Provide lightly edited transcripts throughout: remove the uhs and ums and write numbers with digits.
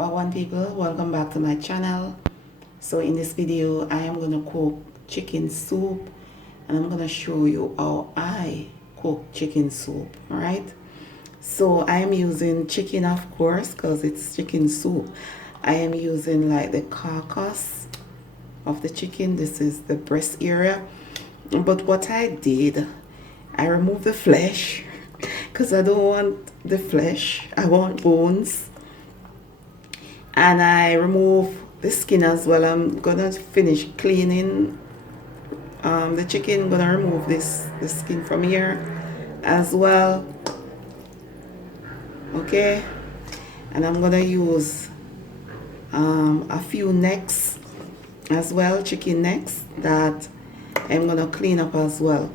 Wagwan people, welcome back to my channel. So in this video I am going to cook chicken soup, and I'm going to show you how I cook chicken soup. Alright, so I am using chicken, of course, because it's chicken soup. I am using like the carcass of the chicken. This is the breast area, but what I did, I removed the flesh because I don't want the flesh, I want bones. And I remove the skin as well. I'm gonna finish cleaning the chicken. I'm gonna remove the skin from here as well. Okay, and I'm gonna use a few necks as well, chicken necks, that I'm gonna clean up as well.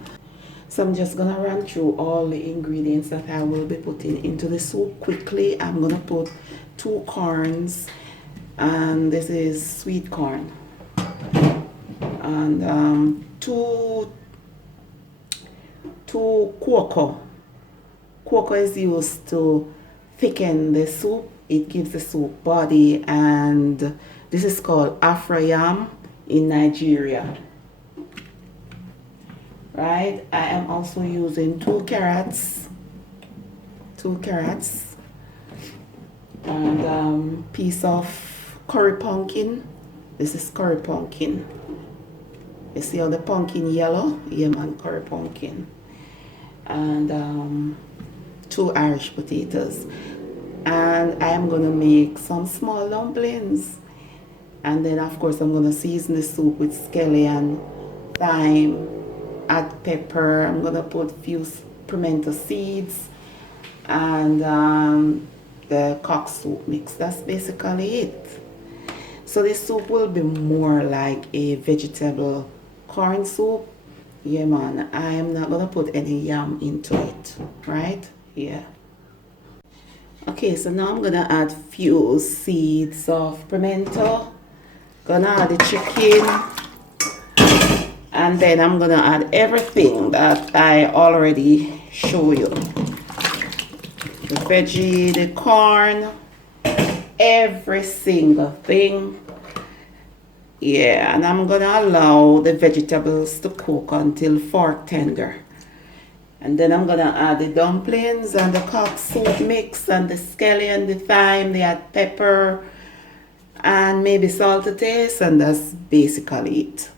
So I'm just gonna run through all the ingredients that I will be putting into the soup quickly. I'm gonna put 2 corns, and this is sweet corn, and two cocoa. Cocoa is used to thicken the soup. It gives the soup body, and this is called Afro yam in Nigeria. Right, I am also using 2 carrots, and piece of curry pumpkin. This is curry pumpkin. You see how the pumpkin yellow? Yeah man, curry pumpkin. And 2 Irish potatoes. And I am gonna make some small dumplings. And then of course I'm gonna season the soup with scallion, thyme, add pepper. I'm gonna put few pimento seeds, and the cock soup mix. That's basically it. So this soup will be more like a vegetable corn soup. Yeah man, I am not gonna put any yam into it, right? Yeah. Okay, so now I'm gonna add few seeds of pimento. Gonna add the chicken, and then I'm gonna add everything that I already show you. The veggie, the corn, every single thing. Yeah, and I'm gonna allow the vegetables to cook until fork tender. And then I'm gonna add the dumplings and the cock soup mix and the scallion, the thyme, the add pepper, and maybe salt to taste, and that's basically it.